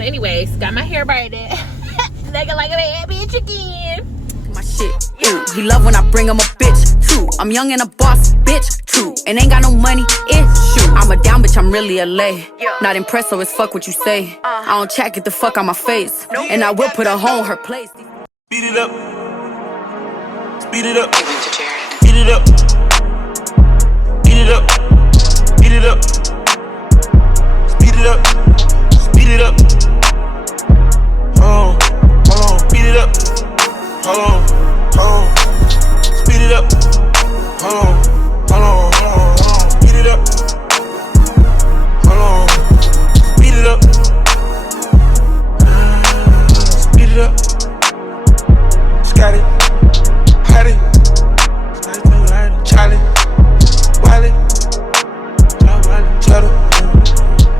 But anyways, got my hair braided. Looking like a bad bitch again. My shit, ooh, he love when I bring him a bitch, too. I'm young and a boss, bitch, too. And ain't got no money, issue. I'm a down bitch, I'm really a lay. Not impressed, so it's fuck what you say. I don't chat, get the fuck out my face. And I will put her home, her place. Speed it up. Speed it up. Speed it up. Speed it up. Speed it up. Speed it up. Speed it up. Hold on. Speed it up. Hold on. Speed it up. Hold on. Speed it up. Hold on. Speed it up. Speed it up. Scotty. Hattie. Charlie. Wiley. Chuddle.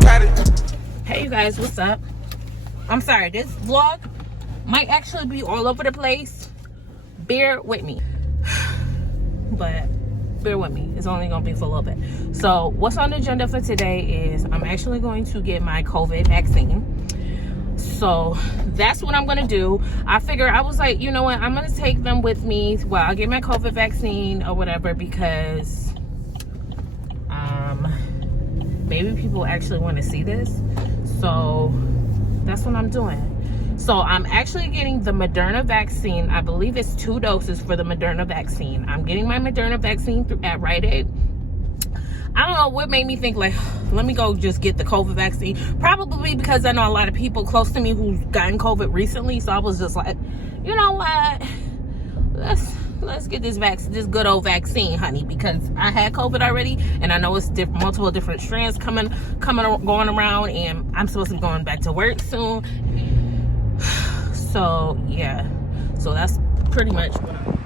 Got it. Hey you guys, what's up? I'm sorry, this vlog might actually be all over the place. Bear with me. But bear with me, it's only gonna be for a little bit. So what's on the agenda for today is I'm actually going to get my COVID vaccine. So that's what I'm gonna do. I was like, you know what, I'm gonna take them with me while I get my COVID vaccine or whatever, because maybe people actually want to see this. So that's what I'm doing. So I'm actually getting the Moderna vaccine. I believe it's 2 doses for the Moderna vaccine. I'm getting my Moderna vaccine at Rite Aid. I don't know what made me think like, let me go just get the COVID vaccine. Probably because I know a lot of people close to me who've gotten COVID recently. So I was just like, you know what? Let's get this good old vaccine, honey, because I had COVID already, and I know it's multiple different strands going around, and I'm supposed to be going back to work soon. So yeah, so that's pretty much what I'm.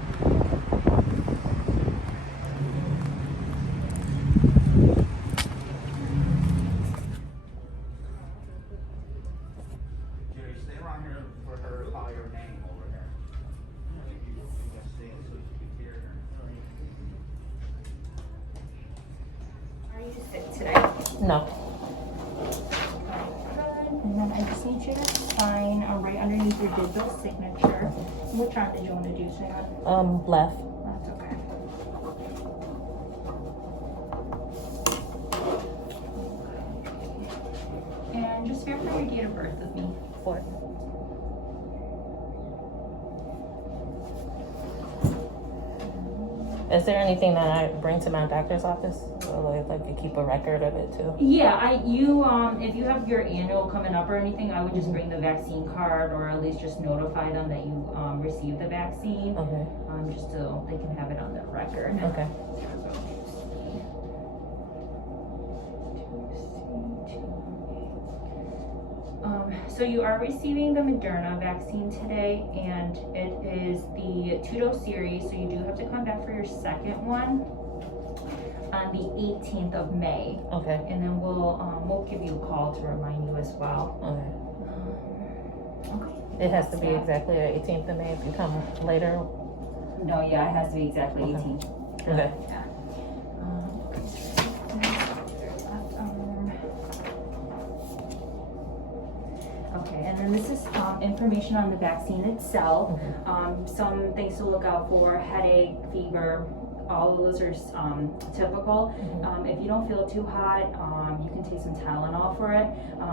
No. And then I just need you to sign right underneath your digital signature. Which arm did you want to do, Sarah? Left. That's okay. And just verify your date of birth with me. 4. Is there anything that I bring to my doctor's office, or like to keep a record of it too? Yeah, if you have your annual coming up or anything, I would just bring the vaccine card, or at least just notify them that you received the vaccine. Okay. Just so they can have it on their record. Okay. So you are receiving the Moderna vaccine today, and it is the 2-dose series, so you do have to come back for your second one on the 18th of May. Okay. And then we'll give you a call to remind you as well. Okay. Okay. It has to be exactly the 18th of May if you come later? No, yeah, it has to be exactly Okay. 18. Okay. Yeah. Okay, and then this is information on the vaccine itself. Some things to look out for: headache, fever. All of those are typical. If you don't feel too hot, you can take some Tylenol for it,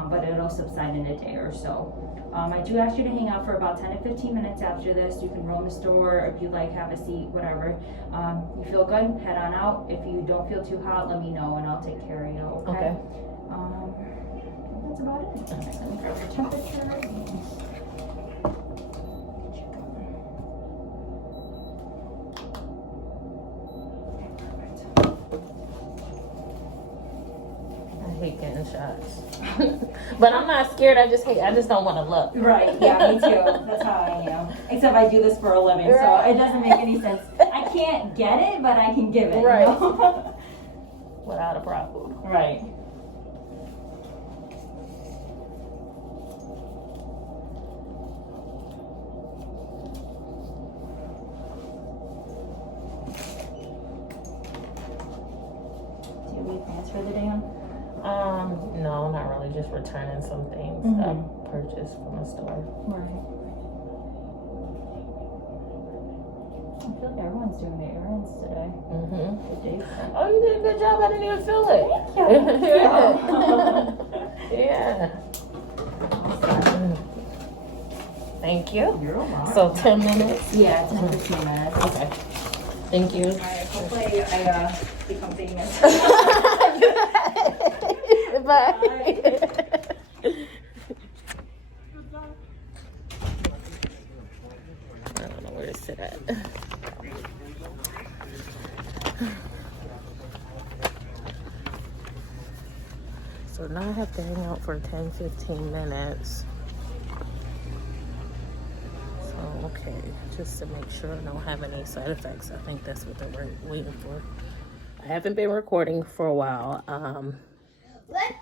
but it'll subside in a day or so. I do ask you to hang out for about 10 to 15 minutes after this. You can roam the store if you'd like, have a seat, whatever. You feel good, head on out. If you don't feel too hot, let me know and I'll take care of you, okay? That's about it. Let me grab your temperature. I hate getting shots. But I'm not scared, I just don't want to look. Right, yeah, me too. That's how I am. Except I do this for a living, so it doesn't make any sense. I can't get it, but I can give it, Right. You know? Without a problem. Right. Do you have any plans for the day? No, not really. just returning some things I purchased from the store. Right. I feel like everyone's doing their errands today. Good day. Oh, you did a good job. I didn't even feel it. Yeah. Thank you. You're welcome. So 10 minutes? Yeah, 10 to 15 minutes. Okay. Thank you. Alright, hopefully I become famous. Bye. I don't know where to sit at. So now I have to hang out for 10-15 minutes. So, okay, just to make sure I don't have any side effects. I think that's what they're waiting for. I haven't been recording for a while.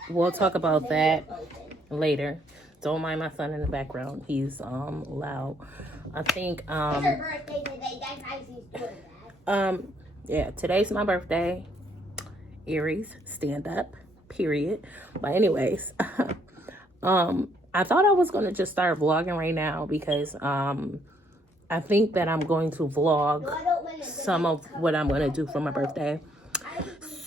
We'll talk about that later. Don't mind my son in the background. He's loud. I think It's her birthday today. That's how she's doing that. yeah, today's my birthday. Aries, stand up, period. But anyways, I thought I was gonna just start vlogging right now because I think that I'm going to vlog some of what I'm gonna do for my birthday.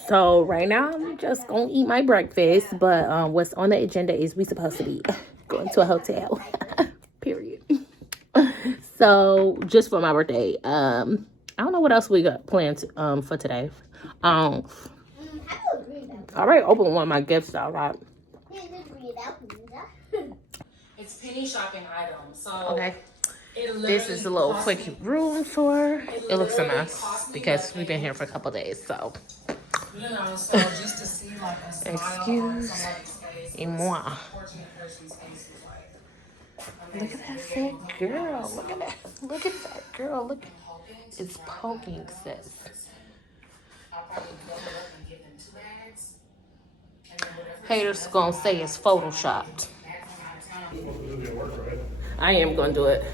So right now I'm just gonna eat my breakfast, but what's on the agenda is we supposed to be going to a hotel. Period. So just for my birthday. I don't know what else we got planned for today. I will agree about I already opened one of my gifts out. Right? It's penny shopping items. So okay. This is a little quick room tour. It looks a mess because we've been here for a couple days. So, you know, so just to see like a excuse-moi. Look at that fat girl. Look at that. Look at that girl. Look. It's poking, sis. Haters gonna say it's photoshopped. I am gonna do it.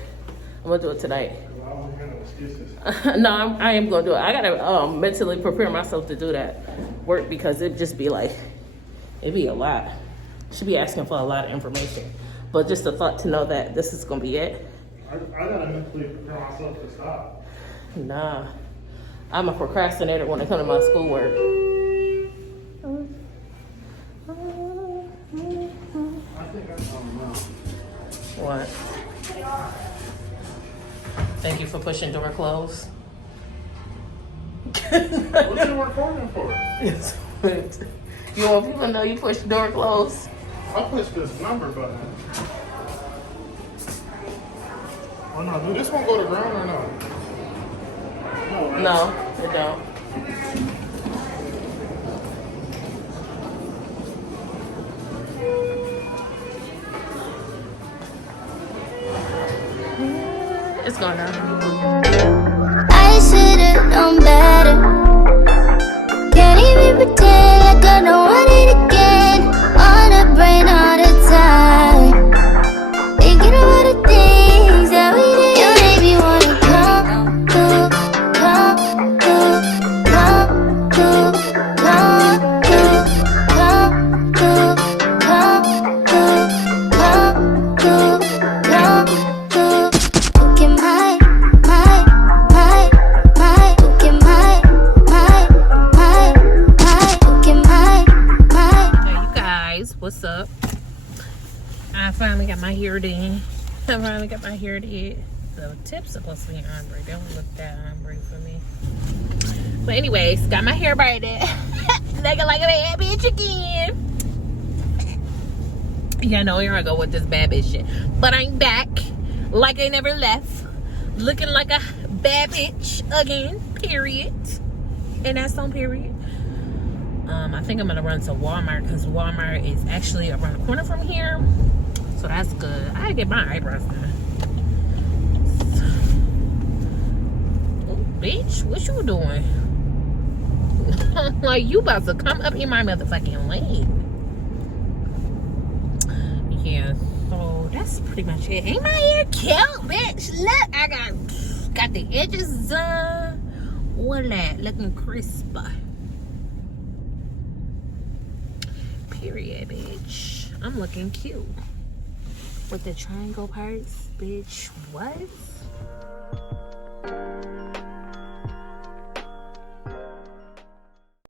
I'm gonna do it tonight. No, I am gonna do it. I gotta mentally prepare myself to do that work because it'd just be like, it'd be a lot. Should be asking for a lot of information. But just the thought to know that this is gonna be it. I gotta mentally prepare myself to stop. Nah, I'm a procrastinator when it comes to my schoolwork. I think I'm What? Thank you for pushing door closed. What you recording for? You want people to know you pushed door closed? I pushed this number button. Oh no, do this one go to ground or no? No, right? No, it don't. It's gonna. I should've known better. Can't even pretend like I don't want it again. On the brain all the time. Thinking about the things that we did. You made me wanna come through. What's up? I finally got my hair done. The tip's supposed to be ombre. Don't look that ombre for me. But anyways, got my hair braided. Looking like a bad bitch again. Yeah, no, here I go with this bad bitch shit. But I'm back like I never left. Looking like a bad bitch again, period. And that's on period. I think I'm gonna run to Walmart because Walmart is actually around the corner from here, so that's good. I get my eyebrows done. Oh, bitch, what you doing? Like you about to come up in my motherfucking lane? Yeah, so that's pretty much it. Ain't my hair cute, bitch? Look, I got the edges done. What that? Looking crisp. Period, bitch. I'm looking cute with the triangle parts, bitch. What?